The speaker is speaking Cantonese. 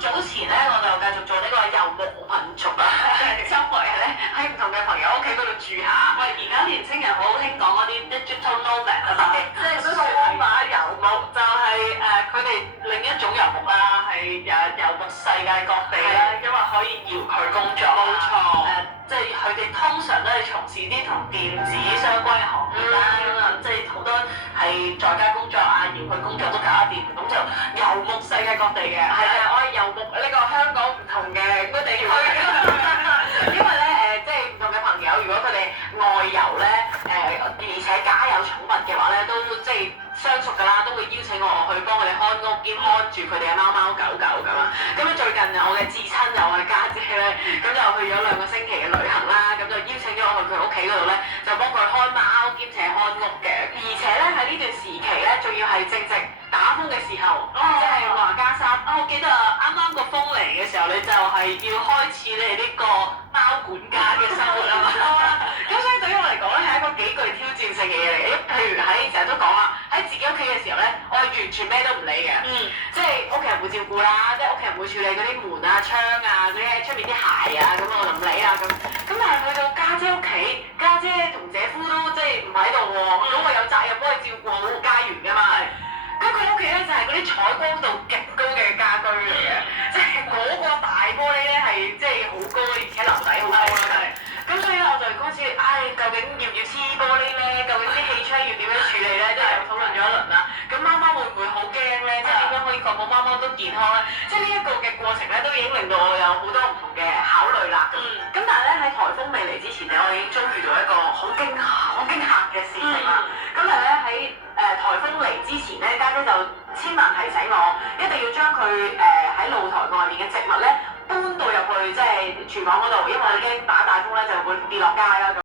早前咧，我就繼續做呢個遊牧民族啊，周圍咧喺唔同嘅朋友屋企嗰度住下。喂，而家年青人好興講嗰啲 digital nomad 啊嘛，即係數碼遊牧，就係佢哋另一種遊牧啦，係遊牧世界各地啦，因為可以遙距工作。冇錯。即係佢哋通常都係從事啲同電子相關嘅行業啦，即係好多係在家工作啊、遙距工作都搞得掂，咁就遊牧世界各地嘅。係啊，我係遊牧呢個香港唔同嘅地區。因為咧即係唔同嘅朋友，如果佢哋外遊咧而且家有寵物嘅話咧，都即係相熟㗎啦，都會邀請我去幫佢哋看屋兼看住佢哋嘅貓貓狗狗咁啊。咁最近我嘅至親又係家姐咧，咁就去咗2個星期嘅旅行啦，咁就邀請咗我去佢屋企嗰度咧，就幫佢看貓兼且看屋嘅。而且咧喺呢段時期咧，仲要係正值打風嘅時候，即係話加沙。我記得啱啱個風嚟嘅時候，你就係要開始你呢個貓管家嘅生活啊嘛。咁所以對於我嚟講咧，係一個幾具挑戰性嘅嘢嚟嘅。譬如喺成日都講啊，喺自己屋企嘅時候咧，我係完全咩都唔理嘅。即係屋企人會照顧啦，即係屋企人會處理嗰啲門啊、窗啊、嗰啲出面啲鞋啊，咁我就唔理啦咁。咁但係去到家姐屋企，家姐同姐夫都即係唔喺度喎，咁我有責任幫佢照顧好家園㗎嘛。咁佢屋企咧就係嗰啲採光度極高嘅家居嚟嘅，即係嗰個大玻璃咧係即係好高，而且樓底好高啦。咁所以咧我就開始，究竟要唔要黐玻璃咧？究竟啲氣窗要點樣處理咧？即係又討論咗一輪啦。咁貓貓會唔會好驚咧？即係點樣可以確保貓貓都健康咧？即係呢一個嘅過程咧，都已經令到我有好多唔同嘅考慮啦。咁但係咧喺颱風未嚟之前咧，我已經遭遇到一個好驚嚇嘅事情啦。咁但係咧喺颱風嚟之前咧，家姐就千萬提醒我，一定要將佢喺露台外面嘅植物咧搬到入去即係廚房嗰度，因為我已經打大風咧就會跌落街啦。